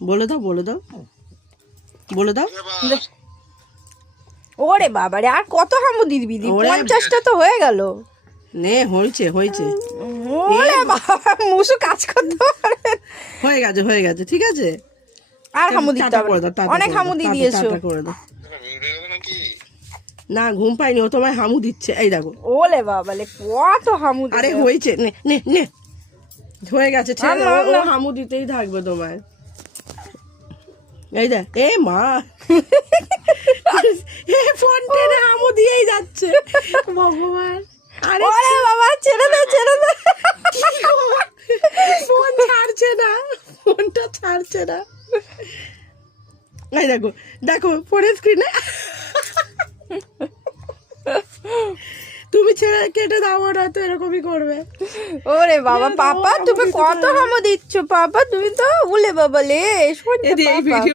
বলে দাও বলে দাও বলে দাও। ওরে বাবারে, আর কত হামু দিবি? 50টা তো হয়ে গেল। নে হয়েছে হয়েছে। ওরে বাবা, মুসু কাজ করতে পারে। হয়ে গেছে ঠিক আছে। আর হামু দিতে টাটা হবে করে না। দাও, টাটা অনেক করে হামু দাও, দিয়ে টাটা, দিয়েছো। টাটা করে দাও। না ঘুম পাইনি, ও তোমায় হামু দিচ্ছে, এই দেখো। ওলে বাবালে, কত হামু দিতে আরে হবে। হয়েছে, নে নে নে হয়ে গেছে, ছেড়ে না, দাও, ও না। হামু দিতেই থাকবে তোমায়। এই দেখ, এ মা এ ফোন টেনে হামু দিয়েই যাচ্ছে, ভগবান। আরে ওরে বাবা, ছেড়ে দে ছেড়ে দে। কি গো, ফোন ছাড়ছে না, ফোনটা ছাড়ছে না। এই দেখো দেখো ফোনের স্ক্রিনে তুমি ছেড়ে কেটে দাও, ওরা তো এরকমই করবে। ওরে বাবা, না, পাপা হামু তুমি দিতে কত পারবে। হামু দিচ্ছ পাপা, তুমি তো উলে বাবা লে, এই শুনতে যে এই পাপা। ভিডিও